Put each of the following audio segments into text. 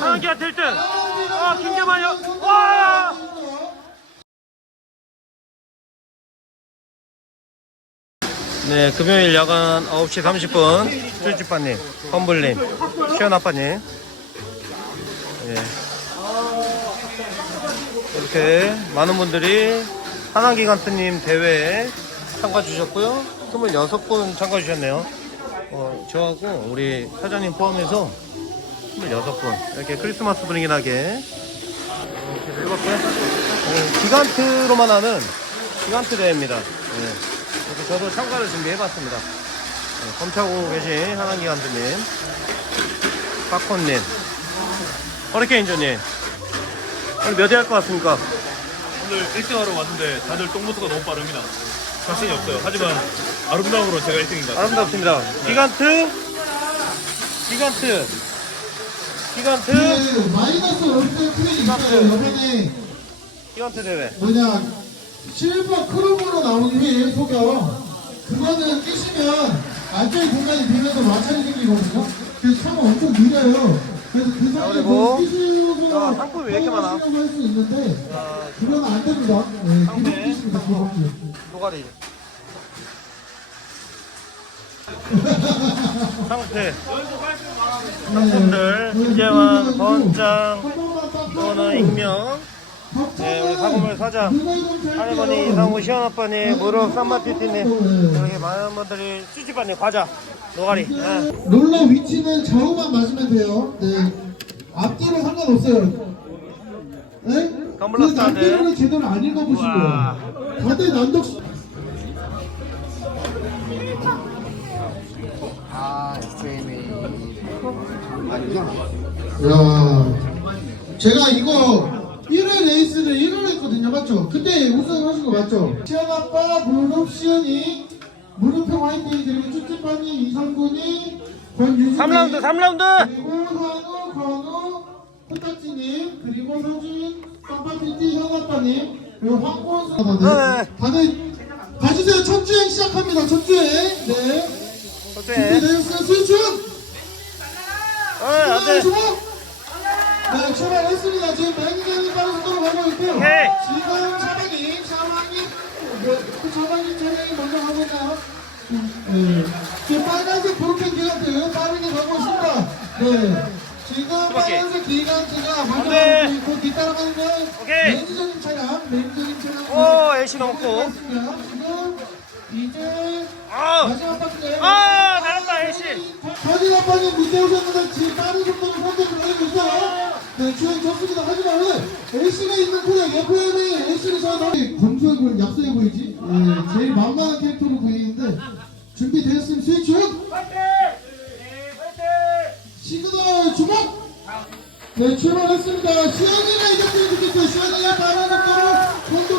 한기가 1등. 아, 김재만 여, 와! 네, 금요일 야간 9시 30분 쭈쭈빠님, 험블님, 시연아빠님 예. 이렇게 많은 분들이 한한기간트님 대회에 참가 주셨고요 26분 참가 주셨네요 어, 저하고 우리 사장님 포함해서 26분 이렇게 크리스마스 분위기 나게 이렇게 즐겁게 어, 기간트로만 하는 기간트 대회입니다 예. 그래서 저도 참가를 준비해봤습니다 네, 검 차고 계신 한한기간트님 빠콘님 허리케인저님 오늘 몇위할것 같습니까? 오늘 1등 하러 왔는데 다들 똥모토가 너무 빠릅니다. 자신이 없어요. 하지만 아름다움으로 제가 1등인 것 같아요. 아름답습니다 기간트 기간트 기간트 그 마이너스 월세 플랜이 있어요. 이번에 기간트 대회 뭐냐 실버 크롬으로 나오는 휠 속여 그거는 끼시면 안쪽에 공간이 비면서 마찰이 생기거든요. 그래서 차가 엄청 느려요. 그래서 그 사이에 그리고 뭐 끼시고 야, 상품이 왜 이렇게 많아? 할수 있는데 자, 그건 안 됩니다. 네. 기본 끼십니다. 기본 끼. 노가리 상태 상품들 김재환 번장 또는 익명 네 우리 사고물 사장 할머니 이상우 시원아빠님 무릎 쌈마티티님 이렇게 많은 분들이 쭈찌빠님 과자 노가리 네. 롤러 위치는 좌우만 맞으면 돼요. 네. 앞뒤로 상관없어요. 네? 덤블러 그 남들은 제대로 안 읽어보신 우와. 다들 난독. 야, 제가 이거 1회 레이스를 1회 했거든요, 맞죠? 그때 우승하신 거 맞죠? 시연 아빠, 무릎 시연이, 무릎형 화이팅 그리고 쭈쭈빠님, 이성군이, 권유진 3라운드 3라운드 그리고 현우, 권우, 코딱지님, 그리고 서준, 깜빡이티 현아빠님, 그리고 황권수 다들, 네. 다들 가주세요. 첫 주행 시작합니다. 첫 주행. 네. 어때? 준비되셨어요? 스위치! 어 안돼 주목! 네, 출발했습니다. 지금 매니저님 빠른 속도로 가고 있고요. 오케이. 지금 차박이, 차박이, 네, 그 차박이 차량이 먼저 가고 있나요? 네. 지금 빨간색 브로킹 기관트 빠르게 가고 있습니다. 네. 지금 빨간색 기관트가 먼저 네. 가고 있고 뒤따라가는 건 오케이. 매니저님 차량, 매니저님 차량. 오 애쉬 넘고. 지금 이제 아 마지막 바퀴에 아, 날았다, 애쉬. 사진 아빠님 밑에 오셨는데 지금 빠른 속도로 선택을 하고 있어요. 네, 주행 좋습니다. 하지만은 애쉬가 있는 코너 옆에는 애쉬를 잘 넣어. 검소해 보이, 약소해 보이지? 네, 제일 만만한 캐릭터로 보이는데 준비되었으면 스위치 온! 시그널 주목! 네, 출발했습니다. 시원이가 이겼으면 좋겠어요. 시원이가 빠른 속도로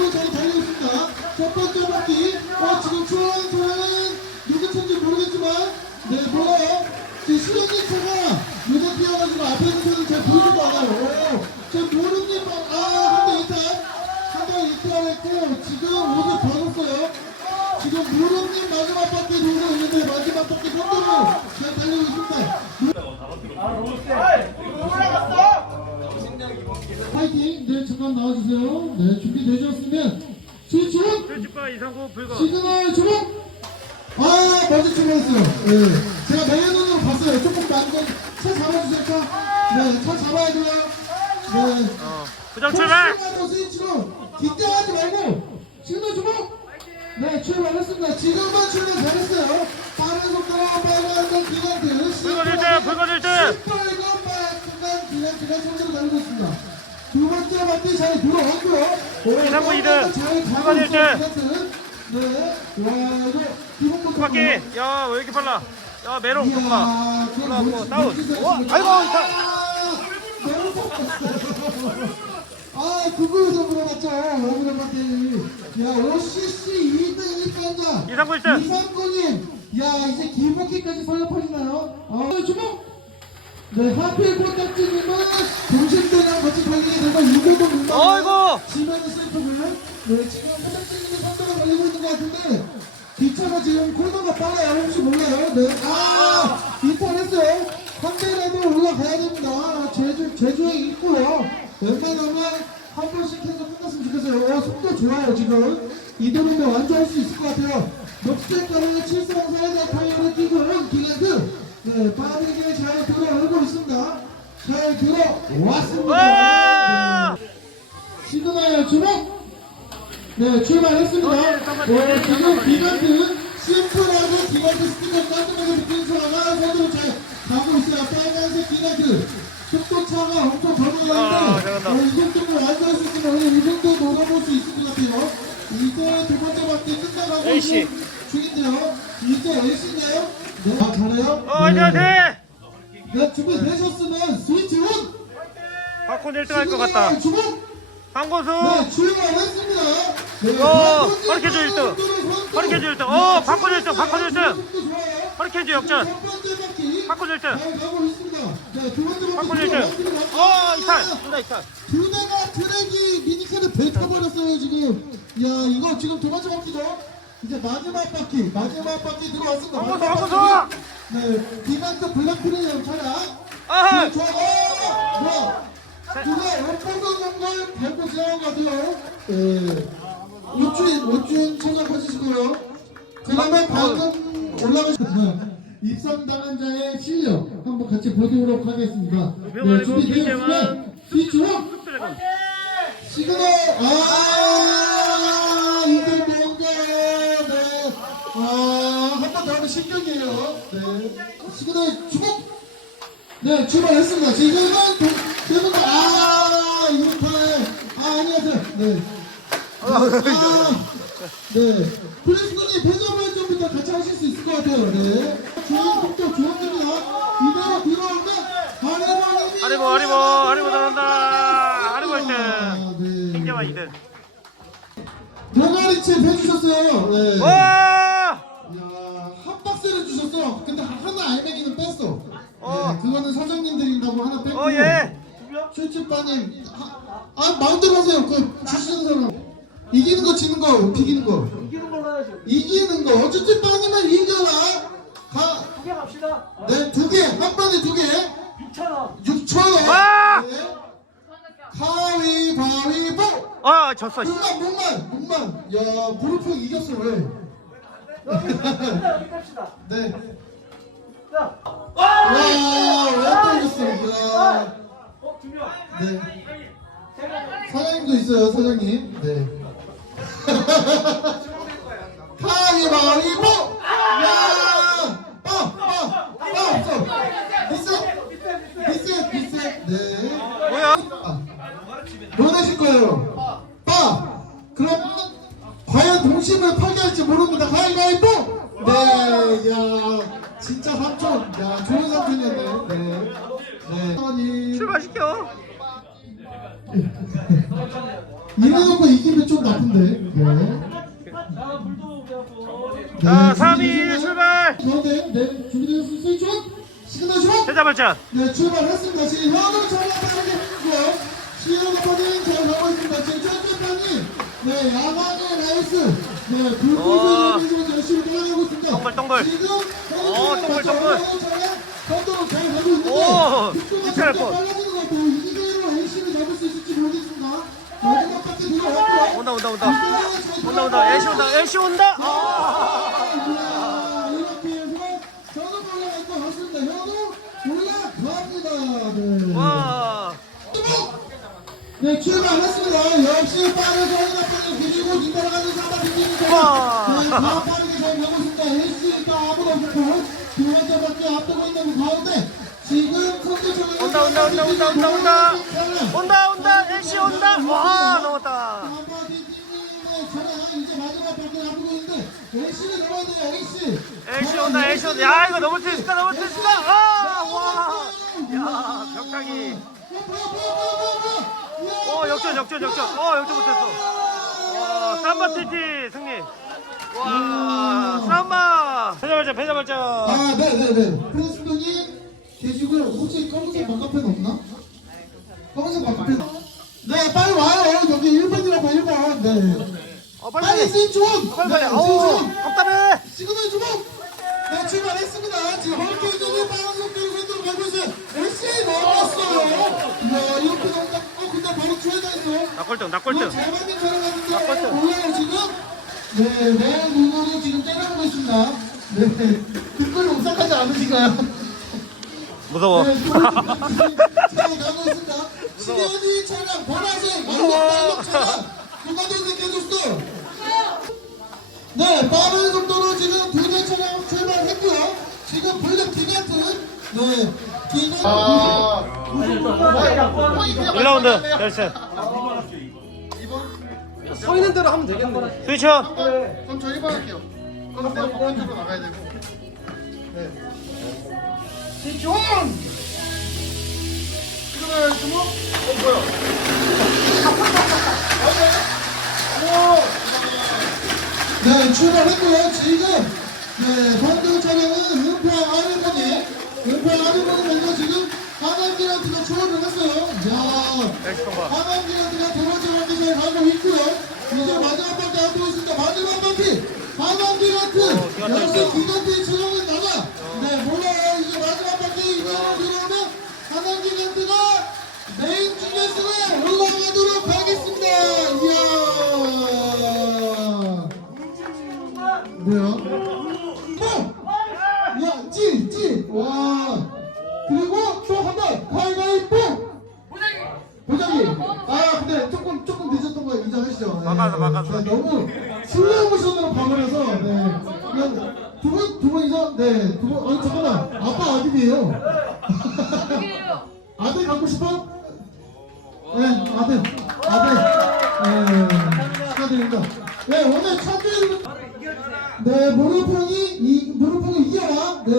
불거 시그널 주목! 아, 먼저 출발했어요. 네. 제가 내 눈으로 봤어요. 조금 만져. 차 잡아주세요, 차. 네, 차 잡아야 돼요. 네. 어 부정 출발 도 스위치로 긴장하지 말고 시그널 주목! 네, 출발했습니다. 지금은 출발 잘했어요. 빠른 속도로 빨간 기관트. 불거 1등 불거 1등 시뻘건 빨간 기관트가 손으로 달리고 있습니다. 두 번째 바퀴 잘 이등, 잘 불과 가고 일등. 기관트. 네, 기본부터 바퀴 야왜 이렇게 빨라 야 메롱 올라왔고, 멋- 다운. 지금. 아이고, 아. 아, 그거에서 물어봤죠. 바퀴. 야, OCC 2등 1등자. 이상구 1등 이상구님, 야, 이제 길목기까지 설레퍼지나요? 어, 주목! 네, 하필 꼴딱지님은 동생들이랑 같이 달리게 되고 600원 민망. 어이구 지면이 슬프고요. 네, 지금 꼴딱지님이 선두가 달리고 있는 것 같은데, 뒷차가 지금 코너가 빨라요. 혹시 몰라요? 네. 아! 이탈했어요. 한 대라도 올라가야 됩니다. 제주, 제주에 있고요. 웬만하면 한 번씩 해서 끝났으면 좋겠어요. 어, 속도 좋아요, 지금. 이대로면 완주할 수 있을 것 같아요. 녹색깔의 칠성사의 타이어를 끼고 온 기간트. 네, 빠르게 잘 들어오고 있습니다. 잘 들어왔습니다. 네. 시그널 주목! 네, 출발했습니다. 네, 지금 기간트, 심플하게 기간트 스티커 깔끔하게 붙은 차가 선으로 잘 가고 있어요. 빨간색 기간트. 속도차가 엄청 아, 적응하는데, 잘한다. 어, 이 정도면 완주할 수 있으면 오늘 이 정도 녹아볼 수 있을 것 같아요. 이제 두 번째 바퀴 끝나가고. 있는 중인데요. 이제 LC인가요? 네. 아, 잘해요? 어, 안녕하세요. 네, 준비되셨으면 스위치 온! 박훈 1등 할 것 같다. 주목! 황고수. 네, 출발했습니다. 네, 어, 일등. 선수. 허리케인 1등. 어, 박훈 1등. 박훈 1등. 속도 좋아요. 허리케인즈 역전. 박훈 1등. 잘 가고 있습니다. 네, 두 번째 바퀴 박훈 1등. 들어왔습니다. 어, 이탈. 둘다 이탈. 두 대가 트랙이 미니카를 뱉어버렸어요 지금. 야 이거 지금 두 번째 바퀴죠. 이제 마지막 바퀴, 마지막 바퀴 들어왔습니다. 황고수, 마지막 황고수. 바퀴. 네, 비만트 블랙 프리미엄 차량. 아하. 네, 좋아. 어, 뭐, 누가 옷보던 걸 밟고 지나간 것 같아요. 네. 우주인, 우주인 찾아가시고요. 그러면 방금 올라가신 입상당한 자의 실력 한번 같이 보도록 하겠습니다. 네, 준비되었으면 스위치로 시그널 아 이게 뭔가요? 네. 아한 번 더 하면 신경이에요. 네. 시그널 주목. 네 출발했습니다. 지금은 대부분 아 이렇게 아 안녕하세요. 네. 아, 네. 플래스군이 배점을 좀 이따 같이 하실 수 있을 것 같아요. 네. 좋은 속도 좋은 점이야. 이대로 들어오면 아레몬이 아리보, 아리보, 아리보 잘한다. 아리보 1등. 아, 네. 김재환 2등. 병아리칩 해주셨어요. 네. 와! 야, 한 박스를 주셨어. 근데 하나 알맹이는 뺐어. 어. 네, 그거는 사장님 드린다고 하나 뺐고. 어, 예. 출집반님, 아, 아 마음대로 하세요. 그 주시는 사람. 이기는 거 지는 거 비기는 거. 이기는 걸로 해야죠. 이기는 거. 어쨌든 빠니면 이겨라. 가. 두개 갑시다. 네, 두 개. 한 번에 두 개. 6,000원. 6천 원. 와! 네. 가위바위보. 아, 졌어. 씨. 목만, 목만, 목만. 야, 무릎형 이겼어 왜? 여기, 여기 뺍시다. 네. 자, 와, 왜 떨렸어? 야. 네. 사장님도 있어요, 사장님. 네. 가위바위보! 야! 빠! 빠! 빠 없어! 리셋! 리셋! 리셋! 네. 뭐야? 아, 뭐 내실 거예요? 빠! 그럼 과연 동심을 파괴할지 모릅니다. 가위바위보! 네, 야, 진짜 삼촌. 야, 좋은 삼촌이었네. 네. 네. 출발시켜. 이래놓고 이기면 좀 나쁜데. 네. 자, 물도 그래갖고. 자, 네, 3위 준비되셨으면 출발. 가운데, 네, 준비되셨으면 온! 시그널 주목! 대자발전. 네, 출발했습니다. 지금 현우 전화 빠르게 해주고요. 시현오빠님 잘 가고 있습니다. 지금 쫀쫀파님, 네, 야광의 라이스, 네, 어. 불불불 열심히 돌아가고 있습니다. 동글, 동글. 지금 어, 동글, 동글. 선도로 잘 가고 있는데, 오, 점점 뻔. 빨라지는 것 같아요. 이대로 열심히 잡을 수 있을지 모르겠습니다. 마지막 바퀴 들어왔고요. 온다, 온다, 온다. 온다, 온다. 애쉬 온다. 애쉬 온다. 아. 아, 이렇게 해서 현우 올라갈 것 같습니다. 현우 올라갑니다. 네. 와. 네, 출발했습니다. 역시 빠른 서울가 빠른 그리고 이달가는 사람 비기는 와. 네, 다 빠르게 잘 가고 있습니다. LC가 아무도 없고 두 번째 바퀴 앞두고 있는 그 가운데 온다, 온다, 온다, 온다, 온다, 온다. 온다, 온다. 애쉬 온다. 와, 넘었다. 애쉬 온다. 애쉬 온다. 야, 이거 넘을 수 있을까? 넘을 수 있을까? 아, 와. 야, 벽타기. 어, 역전, 역전, 역전. 어, 역전 못했어. 어, 삼바 TT 승리. 와, 삼바. 배자발전, 배자발전. 아, 네, 네, 네. 계시고 혹시 검은색 바깥펜 없나? 검은색 바깥펜. 네, 빨리 와요. 여기 1번이라고 1번. 네. 어, 빨리 빨리. 스위치 온! 빨리, 빨리. 네, 어, 스위치 온! 답답해. 시그널 주목! 네, 출발했습니다. 지금 허리케인들이 빠른 속도로 왼쪽으로 가고 있어요. 열심히 야, 이렇게 나온다. 어, 근데 바로 주회가 있어. 낙골등 낙골등 잘 맞는 사람 같은데 아깝다. 올라요 지금 네, 내 눈으로 지금 때려보고 있습니다 네, 댓글 옥상하지 않으신가요? 무서워 네, 지금 가고 있습니다 신현이 차량 보라색 완전 차량 누가 더 느껴줬어 네 빠른 속도로 지금 두대 차량 출발했고요 지금 블랙 기간트 네 기간트 아, 1라운드 결승 서 있는 대로 하면 되겠네. 스위치 온 그럼 저희 받을게요. 그럼 내가 바깥으로 나가야 되고. 네. 시종! 지금은 주목? 어, 뭐야? 네, 출발했고요. 지금, 네, 선두 차량은 은평 아르몬이, 은평 아르몬이 먼저 지금 하남기란트가 출발을 했어요. 야 하남기란트가 두 번째 라운드에 가고 있고요. 이제 마지막 바퀴 앞두고 있습니다. 마지막 바퀴! 하남기란트! 여기서. 기간트의 차량은 나가! 하남기란트가 메인 중에서는 올라가도록 하겠습니다. 이야! 뭐야? 뭐? 야, 찌, 찌. 와. 그리고 또 한 번. 가위바위보. 보자기. 아, 근데 조금 조금 늦었던 거 인정하시죠? 네. 막아서, 막아서. 네, 너무 슬로우 모션으로 가버려서 네. 그냥 두 분, 두 분이서 네, 두 분. 아니 잠깐만. 아빠 아들이에요. 아들 갖고 싶어? 네, 아들. 아들. 네, 축하드립니다. 네, 오늘 첫째 네, 무릎풍이 이 무릎풍이 이겨라. 네,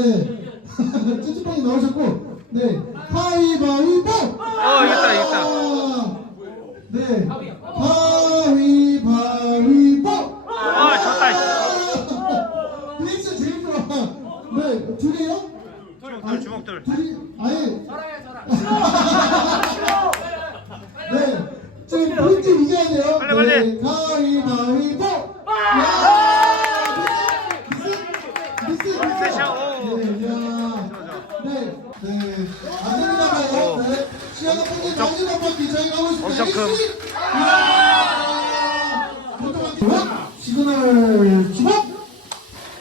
쭈쭈뽕이 나오셨고, 네, 가위바위보. 어 이겼다 이겼다 네, 가위바위보. 아 졌다 릭스 제일 좋아. 네, 두 개요? 주먹들 주먹들. 둘이 아예. 네, 지금 본팀 이겨야 돼요. 빨리, 빨리. 네, 가위바위보. 야, 미스, 미스, 미스. 셋이야, 오. 네, 야, 네, 네, 안 됩니다 봐요. 네, 저희가 하고. 엄청 시그널 주먹.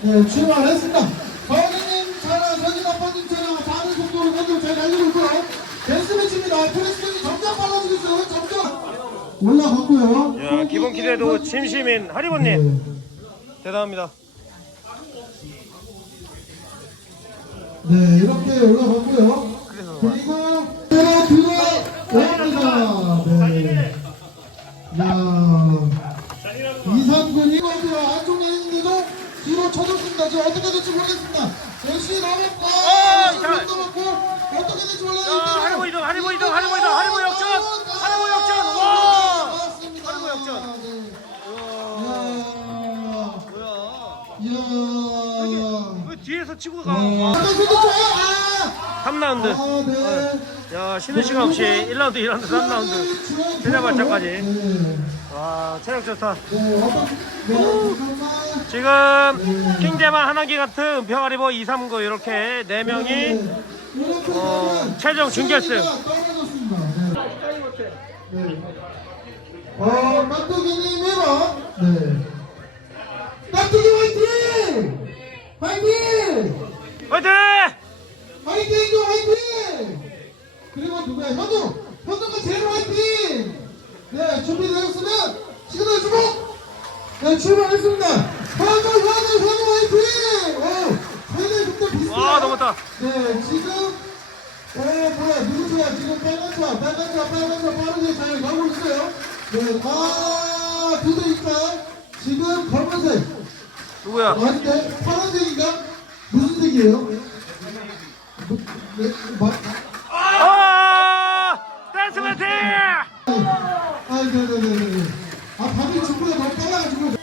네, 출발했습니다. 버니님 차량, 서진 아빠님 차량 다른 속도로 먼저 잘 달리고 있고요. 데스매치입니다. 프레스이 점점 빨라지고 있어요. 점점 올라갔고요. 야 기본 기대도 진심인 하리보님 대단합니다 네, 이렇게 올라갔고요. 그리고 들어 들어옵니다. 네. 야, 이상군이. 안쪽에 있는데도 뒤로 쳐줬습니다. 지금 어떻게 될지 모르겠습니다. 열심히 남았고, 어, 잘. 남았고, 어떻게 될지 몰라요. 야, 하리보 이동, 하리보 이동, 하리보 이동, 하리보 역전! 역전! 와! 맞습니다. 하리보 역전! 네. 뭐야 이야, 이야. 왜 뒤에서 치고 아, 가 좋아요. 아, 3라운드 아, 네. 야 쉬는 시간 없이 1라운드 2라운드 3라운드 세자 발차까지. 네. 와 체력 좋다 네, 어떤, 네. 지금 킹제만 하나기 같은 은평아리보 2, 3, 9 이렇게 4명이 이렇게 어, 최종 준결승. 떨어졌습니다. 네. 네. 어, 막두기님 해봐. 네. 막두기 화이팅! 화이팅! 화이팅! 화이팅! 좀 화이팅! 그리고 누구야? 현우! 현우가 제일 화이팅! 네, 준비되었으면 시그널 주목! 네, 출발했습니다. 현우, 현우, 현우 화이팅! 오, 저희는 그때 비슷해요. 와 넘었다 네, 지금, 어, 뭐야, 누구야? 지금 빨간 차, 빨간 차, 빨간 차 빠르게 잘 가고 있어요. 네, 아, 두대 있다. 지금 검은색. 누구야? 아닌데? 파란색인가? 무슨 색이에요? 뭐, 네, 마, 아 댄스 매팅! 아, 네네네네. 아, 밤이 중국에 너무 빨라가지고.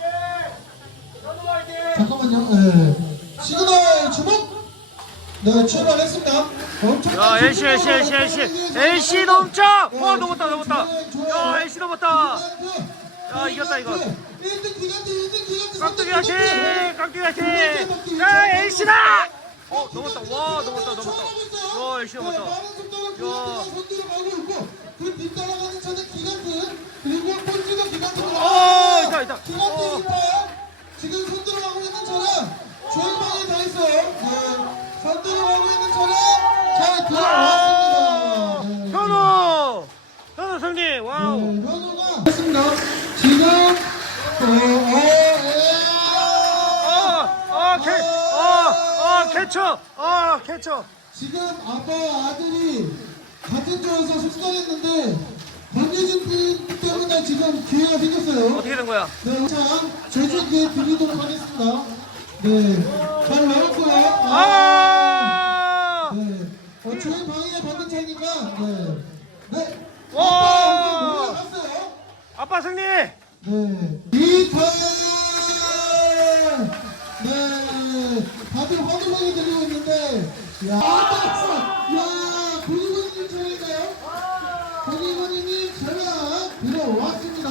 잠깐만요. 네. 시그널 주목! 네, 출발했습니다. 야 LC LC LC LC LC 넘쳐! 와 넘었다 넘었다 야 LC 넘었다 야, 이겼다, 이거. 1등 기간대 1등 기간대 깍두기 화이팅! 깍두기 화이팅! 야 LC다! 어 넘었다 와 넘었다 넘었다 와 열심히 넘었다 있고 그 뒤따라가는 차는 기관차 그리고 꼴찌가 기관차 어, 있다, 있다. 어. 1 캐쳐, 어, 캐쳐. 지금 아빠와 아들이 같은 조에서 숙달했는데 권유진 팀 때문에 지금 기회가 생겼어요. 어떻게 된 거야? 네, 자, 제주도에 드리도록 하겠습니다. 네, 잘 나왔고요. 아, 아, 네, 어, 주행 방해가 받는 차니까, 네, 네. 와. 아빠 올라갔어요. 아빠 승리. 네, 리턴. 네, 다들 환호성이 들리고 있는데, 야, 야, 고기고님 차례인가요? 고기고님이 차례가 들어왔습니다.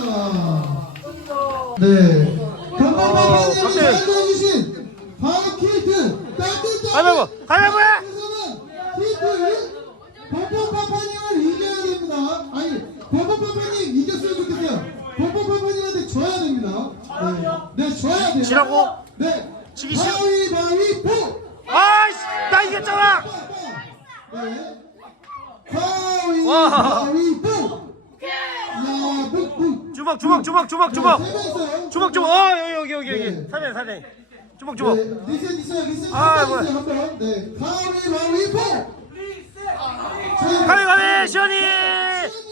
네, 갑자기. 잘 도와주신 바이키트 따뜻한 가위바위보, 가위바위보야. 키트 범퍼파파님을 이겨야 됩니다. 아니, 범퍼파파님 이겼으면 좋겠어요. 범퍼파파님한테 져야 됩니다. 네, 네 져야 돼요. 지라고? 네. 지기 싫어. 가위바위보! 아이씨, 나 이겼잖아. 네. 와. 가위바위보! 야, 묵묵. 주먹, 주먹, 주먹, 주먹, 주먹. 주먹. 어, 여기, 여기, 여기, 네. 여기. 사장, 사장. 주먹, 주먹. 네, 리셋 있어요, 리셋 아, 한번 뭐야. 있어요, 한 번. 네, 가위바위보! 자, 가위, 가위, 시원이,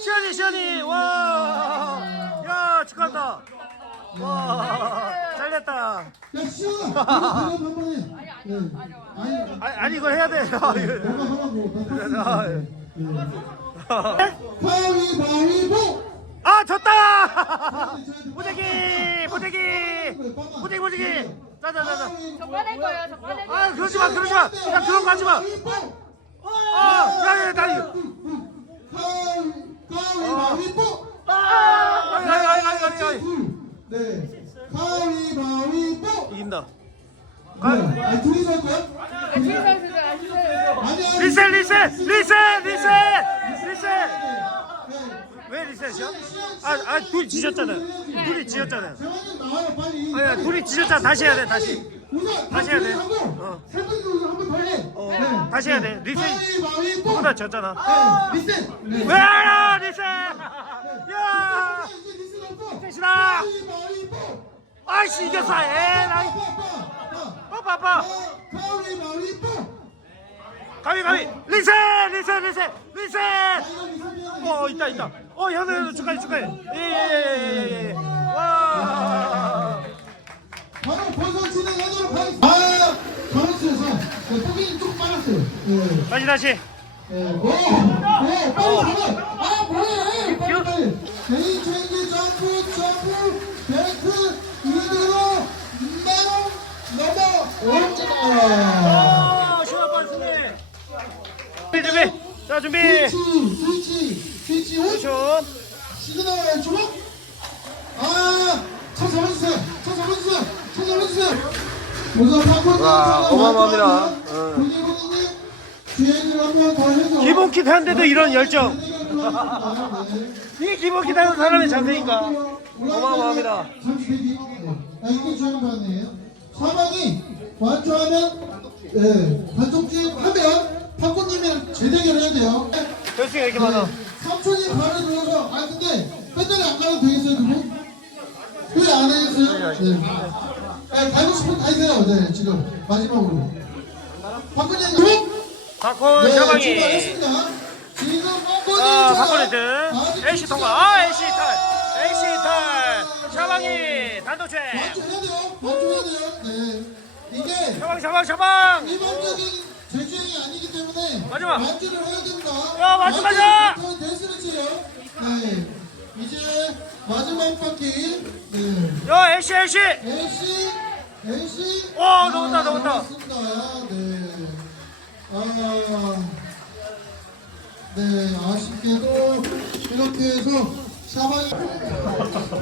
시원이, 시원이. 와, 야, 축하한다. 와, 잘 됐다. 야, 시원아! 이거 한 번에. 네. 아니, 아니, 아니 이걸 해야 돼. 아, 내가 이거. 하라고. 나 아, 탔으니까. 네. 가위바위보! 아, 졌다. 무대기, 무대기, 무대기, 무대기. 자자, 자자. 저 꺼낼 거예요. 저 꺼낼 거예요. 아, 그러지 마, 그러지 마. 야, 그런 거 하지 마. 아, 야, 야, 나 이거. 가위바위보! 아, 아이, 아이, 아이, 아이, 아이. 네. 가위바위보! 이긴다. 네. 아, 둘이서 할 거야? 뒤에 선수들 아시죠? 아니야. 리셋, 리셋, 리셋, 리셋, 리셋. 네. 왜 리셋이야? 아, 아, 둘이 지졌잖아. 둘이 빨리. 아니야, 둘이 지졌잖아. 다시 해야 돼, 다시. 다시 해야 돼. 어. 어, 다시 해야 돼. 리셋. 누구나 졌잖아. 네, 리셋! 네. 왜 알아, 리셋? 야. 리셋이다. 아이씨, 이겼어. 에라이. 빠빠빠. 가위바위보! 가위, 가위. 리셋, 리셋, 리셋, 리셋. 어, 있다, 있다. 어, 현우, 현우 축하해, 축하해. 예, 예, 예, 예, 예. 와. 바로 본선 진행하도록 하겠습니다. 아, 가로수에서 포기는 좀 빨랐어요. 네. 다시, 다시. 네. 오, 오, 빨리 잡아. 아, 뭐해? 빨리, 빨리. 개인 체인지 점프, 점프, 뱅크, 이대로, 나로. 어. 준비, 준비. 자, 준비. 스위치, 스위치, 스위치 온. 션. 시그널 주목. 아, 차 잡아주세요. 차 잡아주세요. 차 잡아주세요. 우선 와, 어마어마합니다. 응. 주행을 해줘. 기본 킷 하는데도 이런 열정. 네. 이게 기본 킷 하는 사람의 자세니까. 어마어마합니다. 네. 아, 이게 주행 반이에요. 사방이 완주하면, 예, 단속진 하면 탁구님이랑 재대결 해야 돼요. 결승이 이렇게 많아. 삼촌이 발을 들어서, 아, 근데 배터리 안 가도 되겠어요, 그분? 왜안 하겠어요? 네. 네, 가고 싶은 다 있어요, 네, 지금. 마지막으로. 박근혜 님! 박훈 네, 샤방이. 출발했습니다. 지금 아, 자, 박훈이드. 아직 AC 통과. 아, AC 탈. AC 탈. 샤방이 단도체. 완주해야 돼요. 완주해야 돼요. 네. 이게 샤방, 샤방, 샤방. 일반적인 제주행이 아니기 때문에 마지막. 완주를 해야 됩니다. 야, 완주 가자! 데스르치요. 네. 이제 마지막 바퀴. 네. 야, AC, AC. NC, NC. 와, 넘었다, 넘었다. 넘었습니다. 네. 아, 네, 아쉽게도 이렇게 해서 샤방이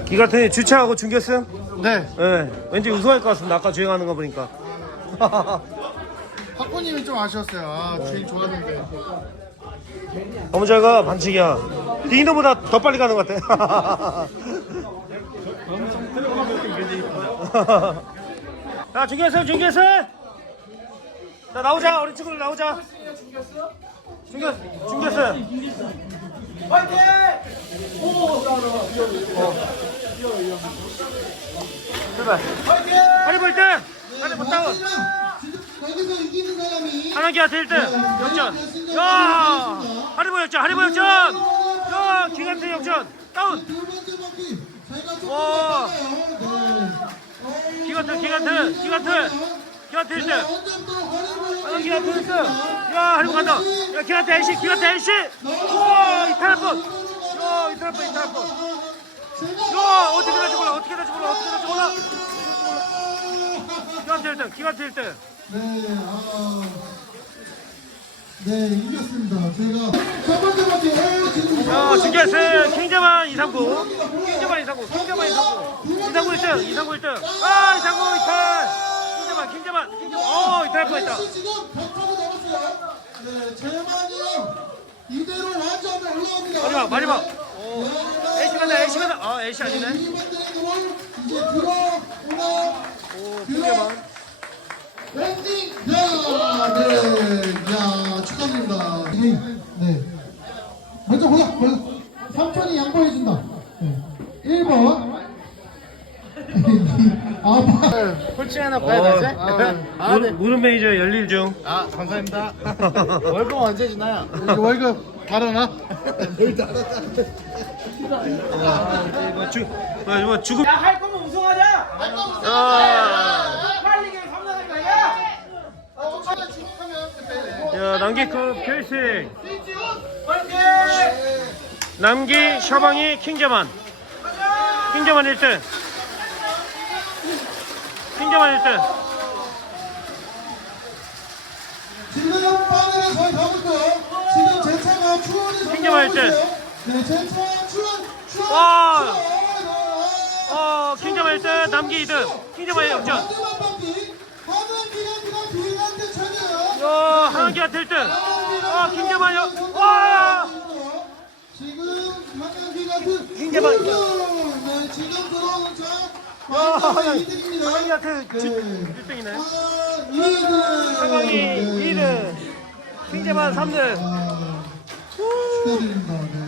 이 같은 주차하고 중결승? 네. 네. 왠지 우승할 것 같습니다. 아까 주행하는 거 보니까. 박보님이 좀 아쉬웠어요. 아, 주인 좋았는데. 너무 잘 가, 반칙이야. 딩동보다 더 빨리 가는 것 같아. 자, 중계선, 중계선! 자, 나오자, 우리 친구들 나오자. 중계, 중계선. 출발. 빨리 볼 때! 빨리 못 다운! 여기서 이기는 사람이 하나기한테 1등! 역전! 야! 하리보 역전! 하리보 역전! 야! 기간태 역전! 다운! 두 번째 바퀴 제가 조금 와. 더 기간태, 기간태, 기간태! 기간태 1등! 언제부터 허리를 하나기 기간태 1등! 야! 하리보 간다! 야! 기간태 NC! 기간태 NC! 우와! 이탈할 뻔! 야! 이탈할 뻔! 이탈할 뻔! 야! 어떻게 될지 몰라! 어떻게 될지 몰라! 어떻게 될지 몰라! 기간태 1등! 기간태 1등! 네, 아, 네 이겼습니다. 제가 첫 번째 바퀴 어, 야, 중계스 킹자만 이상구. 킹자만 이상구. 킹자만 이상구. 이상구 1등. 이상구 1등. 아, 이상구 이탈. 킹자만, 킹자만, 킹자만. 어, 이탈할 뻔했다. NC 지금 100타고 넘었어요. 네, 제만이요 이대로 완전 올라옵니다. 마지막, 마지막. 오. 애쉬 간다, 애쉬 간다. 아, 애쉬 아니네. 이제 들어오나 오, 킹자만. 랜딩! 야, 네, 야, 축하드립니다. 네. 먼저 골라, 골라. 삼촌이 양보해준다. 네. 1번. 아, 홀찌 하나 어, 봐야 되지? 아, 네. 무릎 메이저 열릴 중. 아, 감사합니다. 월급 언제 주나요? 월급 달아나? 뭘 달아나? 뭐 죽, 뭐, 뭐 죽음. 할 거면 우승하자. 야, 빨리 게임 3나갈 거야. 야, 남기급 결승. 남기, 샤방이, 킹자만. 킹자만 1등. 킹자만 1등. 지금 빠르게 거의 다 붙고요. 지금 제 차가 추원이 킹제만 일 등. 네, 제 차 추원, 추원. 와. 추원. 어, 킹자만 1등, 남기 2등. 킹자만 역전. 차네요. 야, 하은기한테 1등. 아, 킹자만 역, 와! 지금 한강기가 그 킹제만. 네, 지금 들어오는 차 와, 2등입니다. 하은기한테 네. 1등이네. 아, 2등. 상황이 2등. 킹자만 3등. 아, 축하드립니다. 네.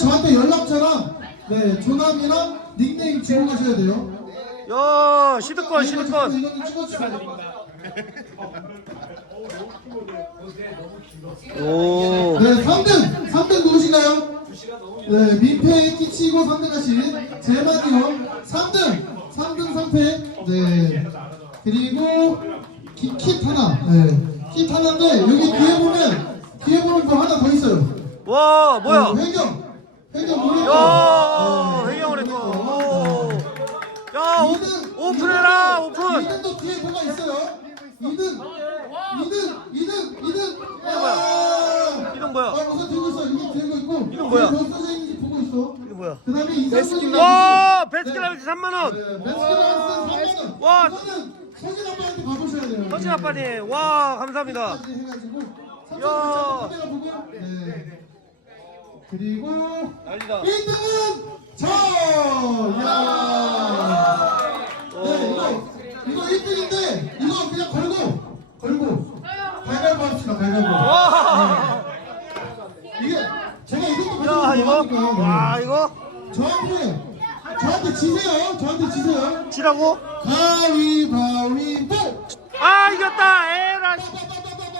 저한테 연락처랑 네, 조남이랑 닉네임 주고 가셔야 돼요. 야, 시드권, 시드권. 찍어주세요. 오. 네, 3등! 3등 누구신가요? 네, 민폐 끼치고 3등 하신 제만이요. 3등! 3등 3패. 네. 그리고 키, 킷 하나. 네. 킷 하나인데, 여기 뒤에 보면, 뒤에 보면 뭐 하나 더 있어요. 와, 뭐야? 네, 회경. 회경 모르겠죠? 야, 회경을 했고. 오. 야, 오, 오픈해라, 오픈. 2등도 뒤에 뭐가 있어요. 2등. 2등. 2등. 2등. 뭐야? 이등 뭐야? 아, 우선 들고 있어. 이게 들고 있고. 이건 뭐야? 몇 선생님인지 보고 있어. 이거 뭐야? 그 다음에 이상훈 와, 베스킨라빈스 3만 원. 베스킨라빈스 3만 원. 와. 이거는 서진 아빠한테 가보셔야 돼요. 서진 아빠님, 와, 감사합니다. 네, 해가지고 야. 네. 그리고 난리다. 1등은 저. 야. 네, 이거 이거 1등인데 이거 그냥 걸고 걸고 갈갈보 합시다. 와, 이게 제가 이것도 야, 가지고 이거? 와, 이거? 저한테 저한테 지세요. 저한테 지세요. 지라고? 가위바위보. 아, 이겼다. 에라. 씨.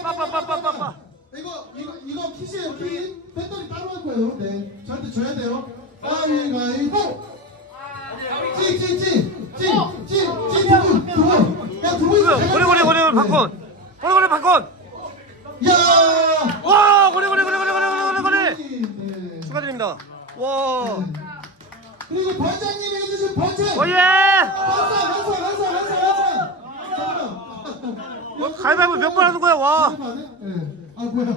빠빠빠빠빠빠. 이거 이거 이거 kit이에요 kit. 배터리 따로 할 거예요. 네. 저한테 줘야 돼요. 가위바위보. 찌찌찌찌찌찌 고래고래 고래 박건. 고래고래 박건. 야. 와, 고래 고래 고래 고래 고래 고래 고래. 네. 축하드립니다. 와. 그리고 번장님이 해주신 번장. 오예. 한사 한사 한사 한사 한사. 어, 가위바위보 몇번 하는 거야? 와. 네. 아 뭐야?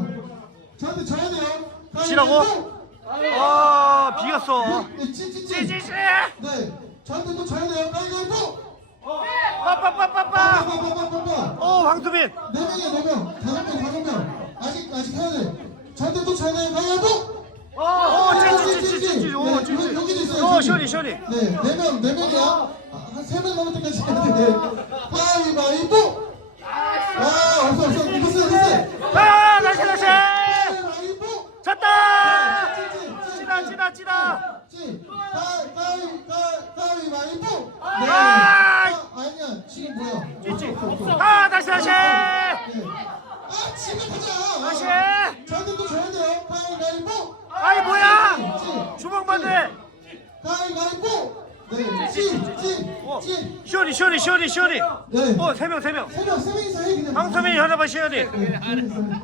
저한테 줘야 돼요. 치라고? 와, 비겼어. 네, 찌찌찌. 찌찌찌. 네, 저한테 또 줘야 돼요. 가위바위보. 빠빠빠빠빠. 빠빠빠빠빠. 오 황수빈. 네 명이야 네 명. 다섯 명 다섯 명. 아직 아직 해야 돼. 절대 또 쳐야 돼. 가위바위보. 오 찌찌찌찌찌. 오 네, 찌찌. 여기도 있어요. 오 저기. 시원이 시원이. 네, 네 명, 네 명이야. 한세명 넘을 때까지 해야 돼. 가위바위보. 아, 없어, 없어. 아 다시 다시. 가위바위보. 졌다. 찌, 찌다 찌다 찌다. 찌. 가위, 가위, 가- 가위바위보. 네. 아! 아, 아니야. 지금 뭐야? 찌찌. 없어, 없어, 없어. 아 다시 다시. 네. 아, 지금 하자. 다시. 저한테 또 줘야 돼요. 가위바위보. 아이 뭐야? 찌. 주먹 만대. 가위바위보. 네, 찌, 찌, 어. 찌. 시원이 시원이 시원이 시원이. 네. 어 세 명 세 명. 세 명, 세 명이서 해 그냥. 황수빈 현아바 시원이. 네, 세 명이서 해.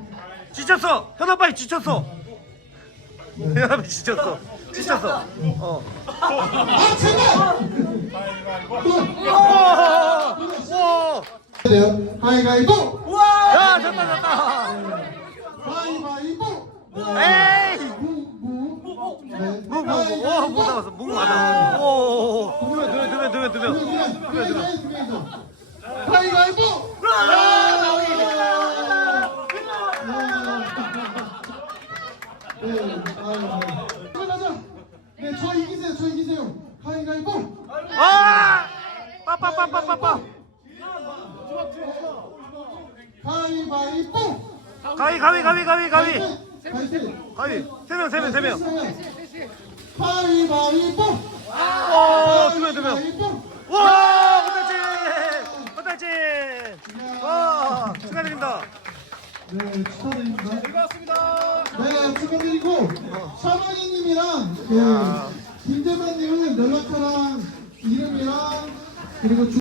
지쳤어. 현아바이 지쳤어. 현아바 지쳤어. 지쳤어. 어. 아, 제발! 오. 돼요. 가위바위보! 야 졌다 졌다. 가위바위보! 에이. 무, 무. 네. 무무무. 오못 나왔어. 무 맞아. 오. 두 명 두 명 두 명 두 명 두 명. 그래, 그래, 그래, 그래. 가위바위보! 네, 가위바위보. 네, 저 이기세요, 저 이기세요. 가위바위보! 아. 빠빠빠빠빠빠. 가위바위보! 가위 가위 가위 가위 가위. 가위. 가위. 세명 세 명 세 명. 가위바위보! 오, 두 명, 두 명. 가위바위보! 와, 건달지! 건달지! 와, 축하드립니다. 네, 축하드립니다. 즐거웠습니다. 네, 축하드리고 샤머니님이랑 그 김재만님은 연락처랑 이름이랑 그리고 주